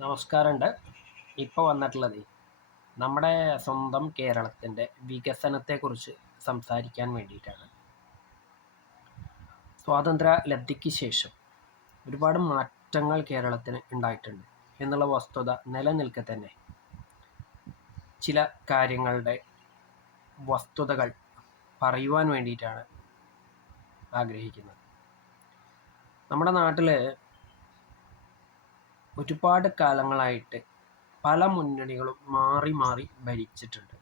നമസ്കാരമുണ്ട്. ഇപ്പോൾ വന്നിട്ടുള്ളത് നമ്മുടെ സ്വന്തം കേരളത്തിന്റെ വികസനത്തെക്കുറിച്ച് സംസാരിക്കാൻ വേണ്ടിയിട്ടാണ്. സ്വാതന്ത്ര്യ ലബ്ധിക്ക് ശേഷം ഒരുപാട് മാറ്റങ്ങൾ കേരളത്തിന് ഉണ്ടായിട്ടുണ്ട് എന്നുള്ള വസ്തുത നിലനിൽക്കെ തന്നെ ചില കാര്യങ്ങളുടെ വസ്തുതകൾ പറയുവാൻ വേണ്ടിയിട്ടാണ് ആഗ്രഹിക്കുന്നത്. നമ്മുടെ നാട്ടിൽ ഒരുപാട് കാലങ്ങളായിട്ട് പല മുന്നണികളും മാറി മാറി ഭരിച്ചിട്ടുണ്ട്.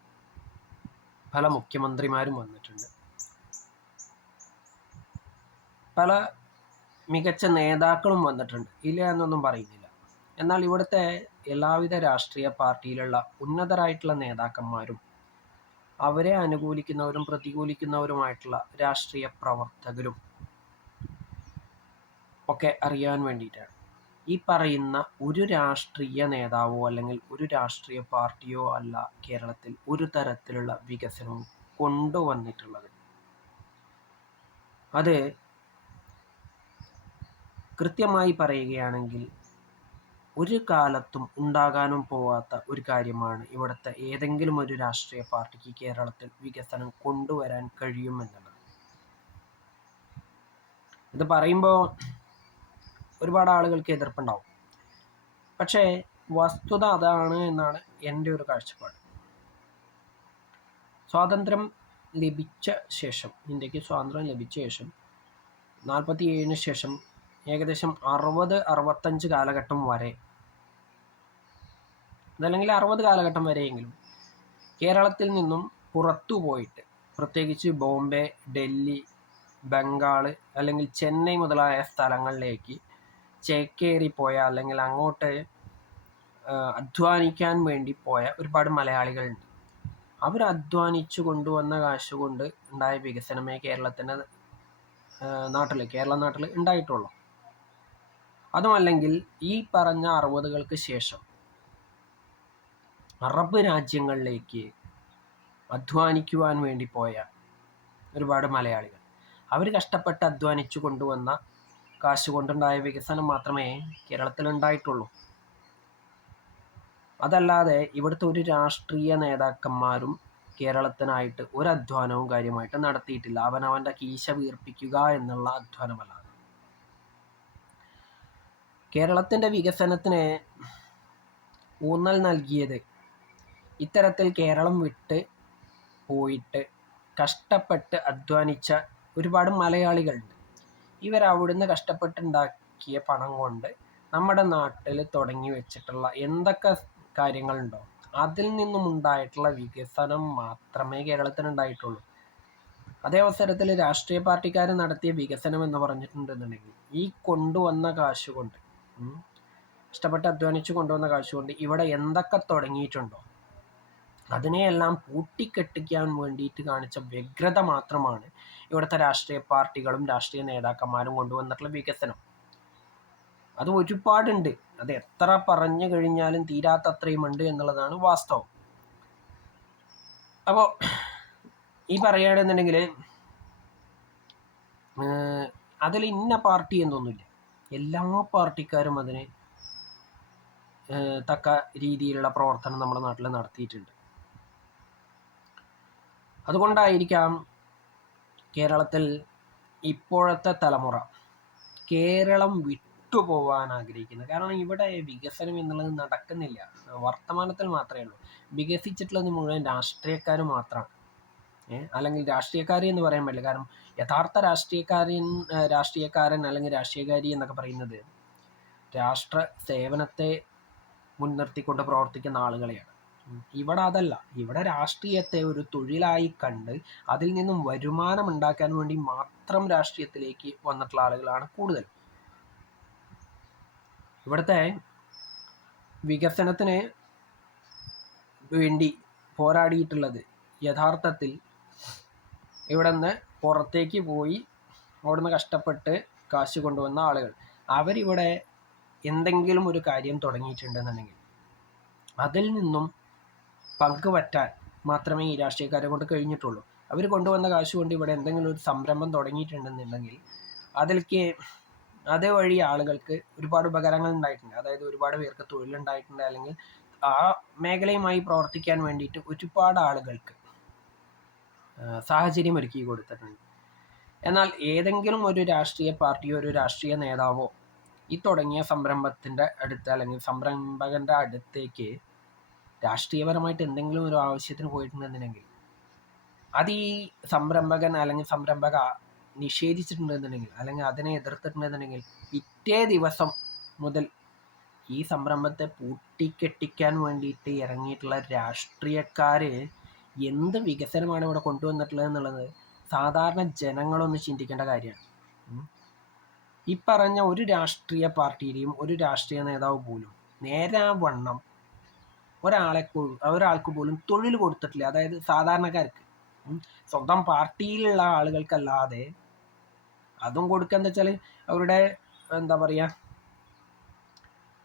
പല മുഖ്യമന്ത്രിമാരും വന്നിട്ടുണ്ട്. പല മികച്ച നേതാക്കളും വന്നിട്ടുണ്ട്. ഇല്ല എന്നൊന്നും പറയുന്നില്ല. എന്നാൽ ഇവിടുത്തെ എല്ലാവിധ രാഷ്ട്രീയ പാർട്ടിയിലുള്ള ഉന്നതരായിട്ടുള്ള നേതാക്കന്മാരും അവരെ അനുകൂലിക്കുന്നവരും പ്രതികൂലിക്കുന്നവരുമായിട്ടുള്ള രാഷ്ട്രീയ പ്രവർത്തകരും ഒക്കെ അറിയാൻ വേണ്ടിയിട്ടാണ്. ഈ പറയുന്ന ഒരു രാഷ്ട്രീയ നേതാവോ അല്ലെങ്കിൽ ഒരു രാഷ്ട്രീയ പാർട്ടിയോ അല്ല കേരളത്തിൽ ഒരു തരത്തിലുള്ള വികസനവും കൊണ്ടുവന്നിട്ടുള്ളത്. അത് കൃത്യമായി പറയുകയാണെങ്കിൽ ഒരു കാലത്തും ഉണ്ടാകാനും പോവാത്ത ഒരു കാര്യമാണ് ഇവിടുത്തെ ഏതെങ്കിലും ഒരു രാഷ്ട്രീയ പാർട്ടിക്ക് കേരളത്തിൽ വികസനം കൊണ്ടുവരാൻ കഴിയുമെന്നുള്ളത് ഇത് പറയുമ്പോൾ ഒരുപാട് ആളുകൾക്ക് എതിർപ്പുണ്ടാവും. പക്ഷേ വസ്തുത അതാണ് എന്നാണ് എന്റെ ഒരു കാഴ്ചപ്പാട്. സ്വാതന്ത്ര്യം ലഭിച്ച ശേഷം ഇന്ത്യയ്ക്ക് സ്വാതന്ത്ര്യം ലഭിച്ച ശേഷം നാൽപ്പത്തി ഏഴിന് ശേഷം ഏകദേശം അറുപത് അറുപത്തഞ്ച് കാലഘട്ടം വരെ അതല്ലെങ്കിൽ അറുപത് കാലഘട്ടം വരെയെങ്കിലും കേരളത്തിൽ നിന്നും പുറത്തു പോയിട്ട് പ്രത്യേകിച്ച് ബോംബെ ഡൽഹി ബംഗാൾ അല്ലെങ്കിൽ ചെന്നൈ മുതലായ സ്ഥലങ്ങളിലേക്ക് ചേക്കേറി പോയ അല്ലെങ്കിൽ അങ്ങോട്ട് അധ്വാനിക്കാൻ വേണ്ടി പോയ ഒരുപാട് മലയാളികളുണ്ട്. അവർ അധ്വാനിച്ചു കൊണ്ടുവന്ന കാശ് കൊണ്ട് ഉണ്ടായ വികസനമേ കേരളത്തിന്റെ നാട്ടിൽ കേരള നാട്ടിൽ ഉണ്ടായിട്ടുള്ളൂ. അതുമല്ലെങ്കിൽ ഈ പറഞ്ഞ അറുപതുകൾക്ക് ശേഷം അറബ് രാജ്യങ്ങളിലേക്ക് അധ്വാനിക്കുവാൻ വേണ്ടി പോയ ഒരുപാട് മലയാളികൾ. അവർ കഷ്ടപ്പെട്ട് അധ്വാനിച്ചു കൊണ്ടുവന്ന കാശ് കൊണ്ടുണ്ടായ വികസനം മാത്രമേ കേരളത്തിൽ ഉണ്ടായിട്ടുള്ളൂ അതല്ലാതെ ഇവിടുത്തെ ഒരു രാഷ്ട്രീയ നേതാക്കന്മാരും കേരളത്തിനായിട്ട് ഒരു അധ്വാനവും കാര്യമായിട്ട് നടത്തിയിട്ടില്ല. അവനവന്റെ കീശ വീർപ്പിക്കുക എന്നുള്ള അധ്വാനമല്ലാതെ കേരളത്തിന്റെ വികസനത്തിന് ഊന്നൽ നൽകിയത് ഇത്തരത്തിൽ കേരളം വിട്ട് പോയിട്ട് കഷ്ടപ്പെട്ട് അധ്വാനിച്ച ഒരുപാട് മലയാളികളുണ്ട്. ഇവരവിടുന്ന് കഷ്ടപ്പെട്ടുണ്ടാക്കിയ പണം കൊണ്ട് നമ്മുടെ നാട്ടിൽ തുടങ്ങി വെച്ചിട്ടുള്ള എന്തൊക്കെ കാര്യങ്ങളുണ്ടോ അതിൽ നിന്നും ഉണ്ടായിട്ടുള്ള വികസനം മാത്രമേ കേരളത്തിൽ ഉണ്ടായിട്ടുള്ളൂ അതേ അവസരത്തിൽ രാഷ്ട്രീയ പാർട്ടിക്കാർ നടത്തിയ വികസനം എന്ന് പറഞ്ഞിട്ടുണ്ടെന്നുണ്ടെങ്കിൽ ഈ കൊണ്ടുവന്ന കാശ് കൊണ്ട് കഷ്ടപ്പെട്ട് അധ്വാനിച്ച് കൊണ്ടുവന്ന കാശ് കൊണ്ട് ഇവിടെ എന്തൊക്കെ തുടങ്ങിയിട്ടുണ്ടോ അതിനെയെല്ലാം പൂട്ടിക്കെട്ടിക്കാൻ വേണ്ടിയിട്ട് കാണിച്ച വ്യഗ്രത മാത്രമാണ് ഇവിടുത്തെ രാഷ്ട്രീയ പാർട്ടികളും രാഷ്ട്രീയ നേതാക്കന്മാരും കൊണ്ടുവന്നിട്ടുള്ള വികസനം. അത് ഒരുപാടുണ്ട്. അത് എത്ര പറഞ്ഞു കഴിഞ്ഞാലും തീരാത്തത്രയും ഉണ്ട് എന്നുള്ളതാണ് വാസ്തവം. അപ്പോൾ ഈ പറയുകയാണെന്നുണ്ടെങ്കിൽ അതിൽ ഇന്ന പാർട്ടി എന്നൊന്നുമില്ല എല്ലാ പാർട്ടിക്കാരും അതിന് തക്ക രീതിയിലുള്ള പ്രവർത്തനം നമ്മുടെ നാട്ടിൽ നടത്തിയിട്ടുണ്ട്. അതുകൊണ്ടായിരിക്കാം കേരളത്തിൽ ഇപ്പോഴത്തെ തലമുറ കേരളം വിട്ടുപോകാൻ ആഗ്രഹിക്കുന്നു. കാരണം ഇവിടെ വികസനം എന്നുള്ളത് നടക്കുന്നില്ല. വർത്തമാനത്തിൽ മാത്രമേ ഉള്ളൂ. വികസിച്ചിട്ടുള്ളത് മുഴുവൻ രാഷ്ട്രീയക്കാർ മാത്രമാണ്. അല്ലെങ്കിൽ രാഷ്ട്രീയക്കാരി എന്ന് പറയാൻ പറ്റില്ല. കാരണം യഥാർത്ഥ രാഷ്ട്രീയക്കാരൻ രാഷ്ട്രീയക്കാരൻ അല്ലെങ്കിൽ രാഷ്ട്രീയക്കാരി എന്നൊക്കെ പറയുന്നത് രാഷ്ട്ര സേവനത്തെ മുൻനിർത്തിക്കൊണ്ട് പ്രവർത്തിക്കുന്ന ആളുകളെയാണ്. ഇവിടെ അതല്ല. ഇവിടെ രാഷ്ട്രീയത്തെ ഒരു തൊഴിലായി കണ്ട് അതിൽ നിന്നും വരുമാനം ഉണ്ടാക്കാൻ വേണ്ടി മാത്രം രാഷ്ട്രീയത്തിലേക്ക് വന്നിട്ടുള്ള ആളുകളാണ് കൂടുതൽ. ഇവിടുത്തെ വികസനത്തിന് വേണ്ടി പോരാടിയിട്ടുള്ളത് യഥാർത്ഥത്തിൽ ഇവിടെ നിന്ന് പുറത്തേക്ക് പോയി അവിടെ നിന്ന് കഷ്ടപ്പെട്ട് കാശ് കൊണ്ടുവന്ന ആളുകൾ. അവരിവിടെ എന്തെങ്കിലും ഒരു കാര്യം തുടങ്ങിയിട്ടുണ്ടെന്നുണ്ടെങ്കിൽ അതിൽ നിന്നും പങ്കുപറ്റാൻ മാത്രമേ ഈ രാഷ്ട്രീയക്കാരെ കൊണ്ട് കഴിഞ്ഞിട്ടുള്ളൂ. അവർ കൊണ്ടുവന്ന കാശ് കൊണ്ട് ഇവിടെ എന്തെങ്കിലും ഒരു സംരംഭം തുടങ്ങിയിട്ടുണ്ടെന്നുണ്ടെങ്കിൽ അതിലേക്ക് അതുവഴി ആളുകൾക്ക് ഒരുപാട് ഉപകാരങ്ങൾ ഉണ്ടായിട്ടുണ്ട്. അതായത് ഒരുപാട് പേർക്ക് തൊഴിലുണ്ടായിട്ടുണ്ട്. അല്ലെങ്കിൽ ആ മേഖലയുമായി പ്രവർത്തിക്കാൻ വേണ്ടിയിട്ട് ഒരുപാട് ആളുകൾക്ക് സാഹചര്യം ഒരുക്കി കൊടുത്തിട്ടുണ്ട്. എന്നാൽ ഏതെങ്കിലും ഒരു രാഷ്ട്രീയ പാർട്ടിയോ ഒരു രാഷ്ട്രീയ നേതാവോ ഈ തുടങ്ങിയ സംരംഭത്തിന്റെ അടുത്ത് അല്ലെങ്കിൽ സംരംഭകന്റെ അടുത്തേക്ക് രാഷ്ട്രീയപരമായിട്ട് എന്തെങ്കിലും ഒരു ആവശ്യത്തിന് പോയിട്ടുണ്ടെന്നുണ്ടെങ്കിൽ അത് ഈ സംരംഭകൻ അല്ലെങ്കിൽ സംരംഭക നിഷേധിച്ചിട്ടുണ്ടെന്നുണ്ടെങ്കിൽ അല്ലെങ്കിൽ അതിനെ എതിർത്തിട്ടുണ്ടെന്നുണ്ടെങ്കിൽ പിറ്റേ ദിവസം മുതൽ ഈ സംരംഭത്തെ പൂട്ടിക്കെട്ടിക്കാൻ വേണ്ടിയിട്ട് ഇറങ്ങിയിട്ടുള്ള രാഷ്ട്രീയക്കാർ എന്ത് വികസനമാണ് ഇവിടെ കൊണ്ടുവന്നിട്ടുള്ളത് എന്നുള്ളത് സാധാരണ ജനങ്ങളൊന്ന് ചിന്തിക്കേണ്ട കാര്യമാണ്. ഈ പറഞ്ഞ ഒരു രാഷ്ട്രീയ പാർട്ടിയുടെയും ഒരു രാഷ്ട്രീയ നേതാവ് പോലും നേരാവണ്ണം ഒരാളെ ഒരാൾക്ക് പോലും തൊഴിൽ കൊടുത്തിട്ടില്ല. അതായത് സാധാരണക്കാർക്ക്. സ്വന്തം പാർട്ടിയിലുള്ള ആളുകൾക്കല്ലാതെ അതും കൊടുക്കുക എന്താ വെച്ചാൽ അവരുടെ എന്താ പറയുക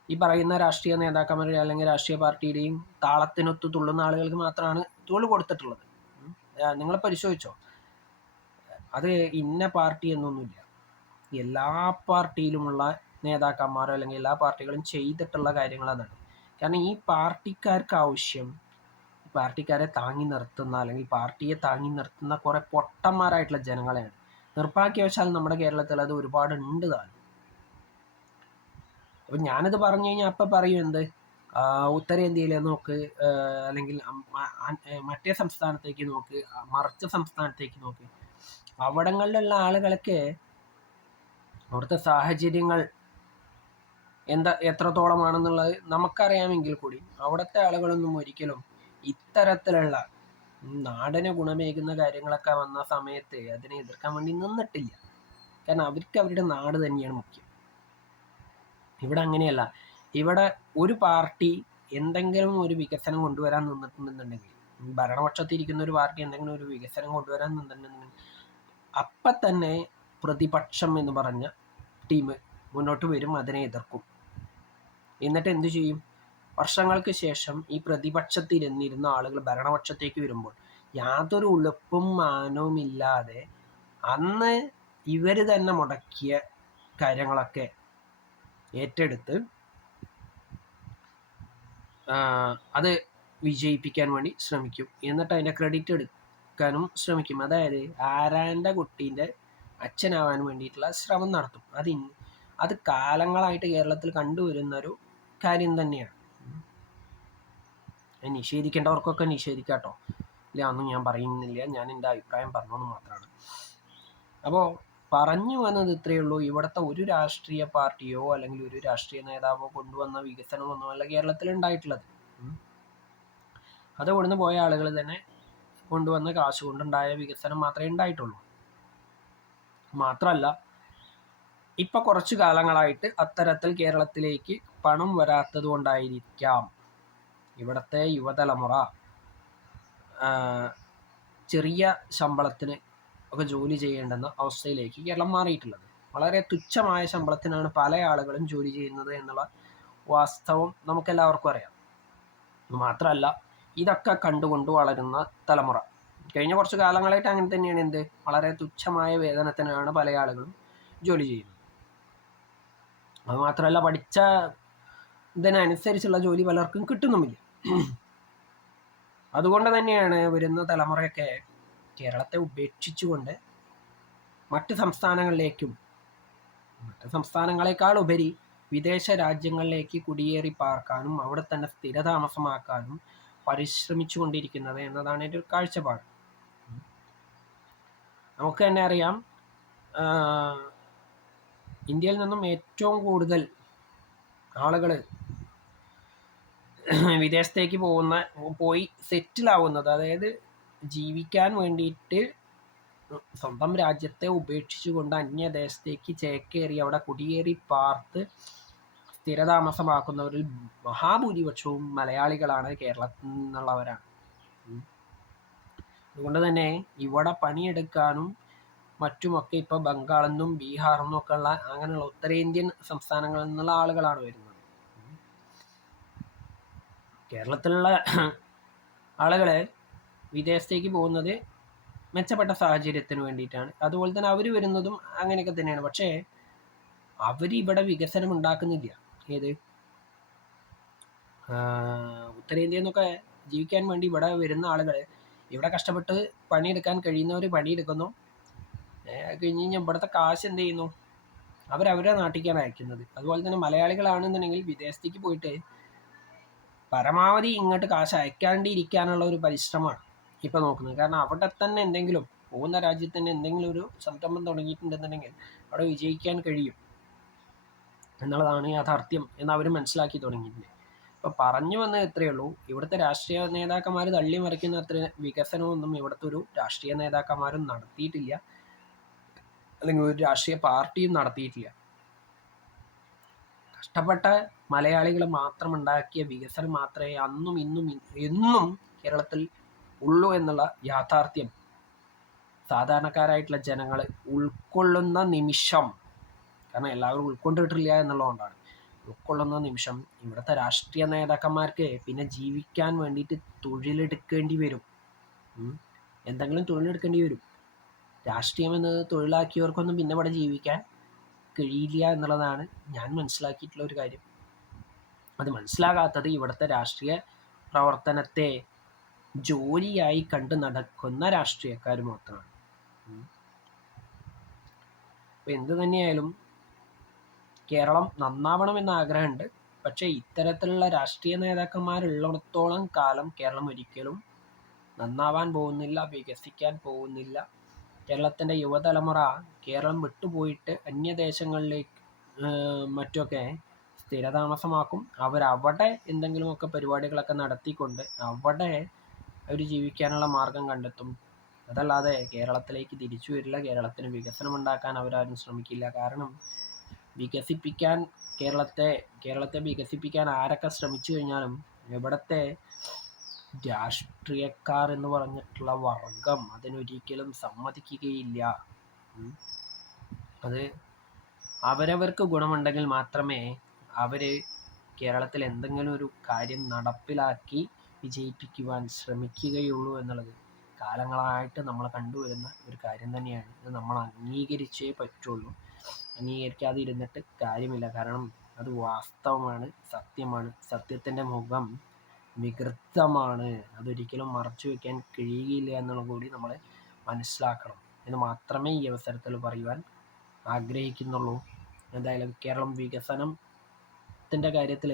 ഈ പറയുന്ന രാഷ്ട്രീയ നേതാക്കന്മാരുടെ അല്ലെങ്കിൽ രാഷ്ട്രീയ പാർട്ടിയുടെയും താളത്തിനൊത്ത് തുള്ളുന്ന ആളുകൾക്ക് മാത്രമാണ് തൊഴിൽ കൊടുത്തിട്ടുള്ളത്. നിങ്ങൾ പരിശോധിച്ചോ? അത് ഇന്ന പാർട്ടി എന്നൊന്നുമില്ല. എല്ലാ പാർട്ടിയിലുമുള്ള നേതാക്കന്മാരോ അല്ലെങ്കിൽ എല്ലാ പാർട്ടികളും ചെയ്തിട്ടുള്ള കാര്യങ്ങൾ അതാണ് കാരണം ഈ പാർട്ടിക്കാർക്ക് ആവശ്യം പാർട്ടിക്കാരെ താങ്ങി നിർത്തുന്ന അല്ലെങ്കിൽ പാർട്ടിയെ താങ്ങി നിർത്തുന്ന കുറേ പൊട്ടന്മാരായിട്ടുള്ള ജനങ്ങളെയാണ്. നിർഭാഗ്യവശാൽ നമ്മുടെ കേരളത്തിൽ അത് ഒരുപാട് ഉണ്ട് താനും. അപ്പം ഞാനത് പറഞ്ഞു കഴിഞ്ഞാൽ അപ്പം പറയും എന്ത്? ഉത്തരേന്ത്യയിലെ നോക്ക് അല്ലെങ്കിൽ മറ്റേ സംസ്ഥാനത്തേക്ക് നോക്ക് മറിച്ച സംസ്ഥാനത്തേക്ക് നോക്ക്. അവിടങ്ങളിലുള്ള ആളുകളൊക്കെ അവിടുത്തെ സാഹചര്യങ്ങൾ എന്താ എത്രത്തോളമാണെന്നുള്ളത് നമുക്കറിയാമെങ്കിൽ കൂടി അവിടുത്തെ ആളുകളൊന്നും ഒരിക്കലും ഇത്തരത്തിലുള്ള നാടിന് ഗുണമേകുന്ന കാര്യങ്ങളൊക്കെ വന്ന സമയത്ത് അതിനെ എതിർക്കാൻ വേണ്ടി നിന്നിട്ടില്ല. കാരണം അവർക്ക് അവരുടെ നാട് തന്നെയാണ് മുഖ്യം. ഇവിടെ അങ്ങനെയല്ല. ഇവിടെ ഒരു പാർട്ടി എന്തെങ്കിലും ഒരു വികസനം കൊണ്ടുവരാൻ നിന്നിട്ടുണ്ടെന്നുണ്ടെങ്കിൽ ഭരണപക്ഷത്തിരിക്കുന്ന ഒരു പാർട്ടി എന്തെങ്കിലും ഒരു വികസനം കൊണ്ടുവരാൻ നിന്നിട്ടുണ്ടെന്നുണ്ടെങ്കിൽ അപ്പം തന്നെ പ്രതിപക്ഷം എന്ന് പറഞ്ഞ ടീം മുന്നോട്ട് വരും അതിനെ എതിർക്കും. എന്നിട്ട് എന്തു ചെയ്യും? വർഷങ്ങൾക്ക് ശേഷം ഈ പ്രതിപക്ഷത്തിരുന്നിരുന്ന ആളുകൾ ഭരണപക്ഷത്തേക്ക് വരുമ്പോൾ യാതൊരു ഉളുപ്പും മാനവും ഇല്ലാതെ അന്ന് ഇവർ തന്നെ മുടക്കിയ കാര്യങ്ങളൊക്കെ ഏറ്റെടുത്ത് അത് വിജയിപ്പിക്കാൻ വേണ്ടി ശ്രമിക്കും. എന്നിട്ട് അതിന്റെ ക്രെഡിറ്റ് എടുക്കാനും ശ്രമിക്കും. അതായത് ആരാന്റെ കുട്ടീന്റെ അച്ഛനാവാൻ വേണ്ടിയിട്ടുള്ള ശ്രമം നടത്തും. അത് അത് കാലങ്ങളായിട്ട് കേരളത്തിൽ കണ്ടുവരുന്ന ഒരു കാര്യം തന്നെയാണ്. നിഷേധിക്കേണ്ടവർക്കൊക്കെ നിഷേധിക്കാട്ടോ. ഇല്ല ഒന്നും ഞാൻ പറയുന്നില്ല. ഞാൻ എന്റെ അഭിപ്രായം പറഞ്ഞെന്ന് മാത്രമാണ് അപ്പോൾ പറഞ്ഞു വന്നത് ഇത്രയേ ഉള്ളൂ. ഇവിടുത്തെ ഒരു രാഷ്ട്രീയ പാർട്ടിയോ അല്ലെങ്കിൽ ഒരു രാഷ്ട്രീയ നേതാവോ കൊണ്ടുവന്ന വികസനമൊന്നും അല്ല കേരളത്തിൽ ഉണ്ടായിട്ടുള്ളത് അത് ഇവിടുന്ന് പോയ ആളുകൾ തന്നെ കൊണ്ടുവന്ന കാശ് കൊണ്ടുണ്ടായ വികസനം മാത്രമേ ഉണ്ടായിട്ടുള്ളൂ. മാത്രമല്ല ഇപ്പൊ കുറച്ചു കാലങ്ങളായിട്ട് അത്തരത്തിൽ കേരളത്തിലേക്ക് പണം വരാത്തത് കൊണ്ടായിരിക്കാം ഇവിടുത്തെ യുവതലമുറ ചെറിയ ശമ്പളത്തിന് ഒക്കെ ജോലി ചെയ്യേണ്ടുന്ന അവസ്ഥയിലേക്ക് കേരളം മാറിയിട്ടുള്ളത്. വളരെ തുച്ഛമായ ശമ്പളത്തിനാണ് പല ആളുകളും ജോലി ചെയ്യുന്നത് എന്നുള്ള വാസ്തവം നമുക്കെല്ലാവർക്കും അറിയാം. മാത്രമല്ല ഇതൊക്കെ കണ്ടുകൊണ്ട് വളരുന്ന തലമുറ. കഴിഞ്ഞ കുറച്ച് കാലങ്ങളായിട്ട് അങ്ങനെ തന്നെയാണ് എന്ത്? വളരെ തുച്ഛമായ വേതനത്തിനാണ് പല ആളുകളും ജോലി ചെയ്യുന്നത്. അതുമാത്രമല്ല പഠിച്ച ഇതിനനുസരിച്ചുള്ള ജോലി പലർക്കും കിട്ടുന്നുമില്ല. അതുകൊണ്ട് തന്നെയാണ് വരുന്ന തലമുറയൊക്കെ കേരളത്തെ ഉപേക്ഷിച്ചുകൊണ്ട് മറ്റ് സംസ്ഥാനങ്ങളിലേക്കും മറ്റ് സംസ്ഥാനങ്ങളെക്കാൾ ഉപരി വിദേശ രാജ്യങ്ങളിലേക്ക് കുടിയേറി പാർക്കാനും അവിടെ തന്നെ സ്ഥിരതാമസമാക്കാനും പരിശ്രമിച്ചു കൊണ്ടിരിക്കുന്നത് എന്നതാണ് എന്റെ ഒരു കാഴ്ചപ്പാട്. നമുക്ക് തന്നെ അറിയാം ഇന്ത്യയിൽ നിന്നും ഏറ്റവും കൂടുതൽ ആളുകൾ വിദേശത്തേക്ക് പോകുന്ന പോയി സെറ്റിലാവുന്നത് അതായത് ജീവിക്കാൻ വേണ്ടിയിട്ട് സ്വന്തം രാജ്യത്തെ ഉപേക്ഷിച്ചുകൊണ്ട് അന്യദേശത്തേക്ക് ചേക്കേറി അവിടെ കുടിയേറി പാർത്ത് സ്ഥിരതാമസമാക്കുന്നവരിൽ മഹാഭൂരിപക്ഷവും മലയാളികളാണ് കേരളത്തിൽ നിന്നുള്ളവരാണ്. അതുകൊണ്ട് തന്നെ ഇവിടെ പണിയെടുക്കാനും മറ്റുമൊക്കെ ഇപ്പോൾ ബംഗാളിൽ നിന്നും ബീഹാറിൽ നിന്നും ഒക്കെ ഉള്ള അങ്ങനെയുള്ള ഉത്തരേന്ത്യൻ സംസ്ഥാനങ്ങളിൽ നിന്നുള്ള ആളുകളാണ് വരുന്നത്. കേരളത്തിലുള്ള ആളുകളെ വിദേശത്തേക്ക് പോകുന്നത് മെച്ചപ്പെട്ട സാഹചര്യത്തിന് വേണ്ടിയിട്ടാണ്. അതുപോലെ തന്നെ അവർ വരുന്നതും അങ്ങനെയൊക്കെ തന്നെയാണ്. പക്ഷേ അവരിവിടെ വികസനം ഉണ്ടാക്കുന്നില്ല. ഏത്? ഉത്തരേന്ത്യയിൽ നിന്നൊക്കെ ജീവിക്കാൻ വേണ്ടി ഇവിടെ വരുന്ന ആളുകൾ ഇവിടെ കഷ്ടപ്പെട്ട് പണിയെടുക്കാൻ കഴിയുന്നവർ പണിയെടുക്കുന്നു. കഴിഞ്ഞ് കഴിഞ്ഞാൽ ഇവിടുത്തെ കാശ് എന്ത് ചെയ്യുന്നു? അവരവരുടെ നാട്ടിലേക്കാണ് അയക്കുന്നത്. അതുപോലെ തന്നെ മലയാളികളാണെന്നുണ്ടെങ്കിൽ വിദേശത്തേക്ക് പോയിട്ട് പരമാവധി ഇങ്ങോട്ട് കാശ് അയക്കാണ്ടിരിക്കാനുള്ള ഒരു പരിശ്രമമാണ് ഇപ്പോൾ നോക്കുന്നത്. കാരണം അവിടെ തന്നെ എന്തെങ്കിലും പോകുന്ന രാജ്യത്ത് തന്നെ എന്തെങ്കിലും ഒരു സംരംഭം തുടങ്ങിയിട്ടുണ്ടെന്നുണ്ടെങ്കിൽ അവിടെ വിജയിക്കാൻ കഴിയും എന്നുള്ളതാണ് യാഥാർത്ഥ്യം എന്ന് അവർ മനസ്സിലാക്കി തുടങ്ങിയിട്ടുണ്ട്. ഇപ്പോൾ പറഞ്ഞു വന്നത് ഇത്രയേ ഉള്ളൂ. ഇവിടുത്തെ രാഷ്ട്രീയ നേതാക്കന്മാർ തള്ളി മറിക്കുന്ന അത്ര വികസനമൊന്നും ഇവിടുത്തെ ഒരു രാഷ്ട്രീയ നേതാക്കന്മാരും നടത്തിയിട്ടില്ല. അല്ലെങ്കിൽ ഒരു രാഷ്ട്രീയ പാർട്ടിയും നടത്തിയിട്ടില്ല. കഷ്ടപ്പെട്ട മലയാളികൾ മാത്രം ഉണ്ടാക്കിയ വികസനം മാത്രമേ അന്നും ഇന്നും എന്നും കേരളത്തിൽ ഉള്ളൂ എന്നുള്ള യാഥാർത്ഥ്യം സാധാരണക്കാരായിട്ടുള്ള ജനങ്ങൾ ഉൾക്കൊള്ളുന്ന നിമിഷം കാരണം എല്ലാവരും ഉൾക്കൊണ്ടിട്ടില്ല എന്നുള്ളതുകൊണ്ടാണ്. ഉൾക്കൊള്ളുന്ന നിമിഷം ഇവിടുത്തെ രാഷ്ട്രീയ നേതാക്കന്മാർക്ക് പിന്നെ ജീവിക്കാൻ വേണ്ടിയിട്ട് തൊഴിലെടുക്കേണ്ടി വരും. എന്തെങ്കിലും തൊഴിലെടുക്കേണ്ടി വരും. രാഷ്ട്രീയം എന്നത് തൊഴിലാക്കിയവർക്കൊന്നും പിന്നെ ഇവിടെ ജീവിക്കാൻ കഴിയില്ല എന്നുള്ളതാണ് ഞാൻ മനസ്സിലാക്കിയിട്ടുള്ള ഒരു കാര്യം. അത് മനസ്സിലാകാത്തത് ഇവിടുത്തെ രാഷ്ട്രീയ പ്രവർത്തനത്തെ ജോലിയായി കണ്ട് നടക്കുന്ന രാഷ്ട്രീയക്കാർ മാത്രമാണ്. അപ്പം എന്ത് തന്നെയായാലും കേരളം നന്നാവണമെന്ന് ആഗ്രഹമുണ്ട്. പക്ഷേ ഇത്തരത്തിലുള്ള രാഷ്ട്രീയ നേതാക്കന്മാരുള്ളിടത്തോളം കാലം കേരളം ഒരിക്കലും നന്നാവാൻ പോകുന്നില്ല വികസിക്കാൻ പോകുന്നില്ല. കേരളത്തിന്റെ യുവതലമുറ കേരളം വിട്ടുപോയിട്ട് അന്യദേശങ്ങളിലേക്ക് മറ്റൊക്കെ സ്ഥിരതാമസമാക്കും. അവരവിടെ എന്തെങ്കിലുമൊക്കെ പരിപാടികളൊക്കെ നടത്തിക്കൊണ്ട് അവിടെ അവർ ജീവിക്കാനുള്ള മാർഗം കണ്ടെത്തും. അതല്ലാതെ കേരളത്തിലേക്ക് തിരിച്ചു വരില്ല. കേരളത്തിന് വികസനം ഉണ്ടാക്കാൻ അവരാരും ശ്രമിക്കില്ല. കാരണം വികസിപ്പിക്കാൻ കേരളത്തെ കേരളത്തെ വികസിപ്പിക്കാൻ ആരൊക്കെ ശ്രമിച്ചു കഴിഞ്ഞാലും ഇവിടുത്തെ രാഷ്ട്രീയക്കാർ എന്ന് പറഞ്ഞിട്ടുള്ള വർഗം അതിനൊരിക്കലും സമ്മതിക്കുകയില്ല. അത് അവരവർക്ക് ഗുണമുണ്ടെങ്കിൽ മാത്രമേ അവർ കേരളത്തിൽ എന്തെങ്കിലും ഒരു കാര്യം നടപ്പിലാക്കി വിജയിപ്പിക്കുവാൻ ശ്രമിക്കുകയുള്ളൂ എന്നുള്ളത് കാലങ്ങളായിട്ട് നമ്മൾ കണ്ടുവരുന്ന ഒരു കാര്യം തന്നെയാണ്. ഇത് നമ്മൾ അംഗീകരിച്ചേ പറ്റുള്ളൂ. അംഗീകരിക്കാതെ ഇരുന്നിട്ട് കാര്യമില്ല. കാരണം അത് വാസ്തവമാണ് സത്യമാണ്. സത്യത്തിന്റെ മുഖം വികൃതമാണ് അതൊരിക്കലും മറച്ചു വെക്കാൻ കഴിയുകയില്ല എന്നുള്ള കൂടി നമ്മൾ മനസ്സിലാക്കണം. എന്ന് മാത്രമേ ഈ അവസരത്തിൽ പറയുവാൻ ആഗ്രഹിക്കുന്നുള്ളൂ. എന്തായാലും കേരളം വികസനത്തിന്റെ കാര്യത്തിൽ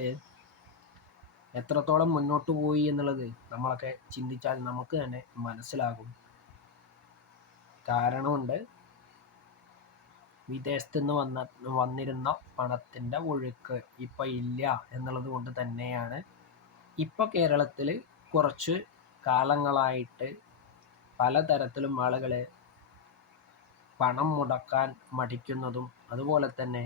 എത്രത്തോളം മുന്നോട്ട് പോയി എന്നുള്ളത് നമ്മളൊക്കെ ചിന്തിച്ചാൽ നമുക്ക് തന്നെ മനസ്സിലാകും. കാരണമുണ്ട് വിദേശത്ത് നിന്ന് വന്ന വന്നിരുന്ന പണത്തിന്റെ ഒഴുക്ക് ഇപ്പം ഇല്ല എന്നുള്ളത് കൊണ്ട് തന്നെയാണ് ഇപ്പോൾ കേരളത്തിൽ കുറച്ച് കാലങ്ങളായിട്ട് പലതരത്തിലും ആളുകൾ പണം മുടക്കാൻ മടിക്കുന്നതും അതുപോലെ തന്നെ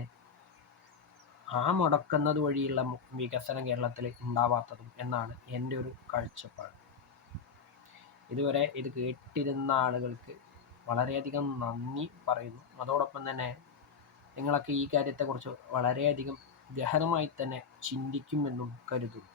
ആ മുടക്കുന്നത് വഴിയുള്ള വികസനം കേരളത്തിൽ ഉണ്ടാവാത്തതും എന്നാണ് എന്റെ ഒരു കാഴ്ചപ്പാട്. ഇതുവരെ ഇത് കേട്ടിരുന്ന ആളുകൾക്ക് വളരെയധികം നന്ദി പറയുന്നു. അതോടൊപ്പം തന്നെ നിങ്ങളൊക്കെ ഈ കാര്യത്തെക്കുറിച്ച് വളരെയധികം ഗഹനമായി തന്നെ ചിന്തിക്കുമെന്നും കരുതുന്നു.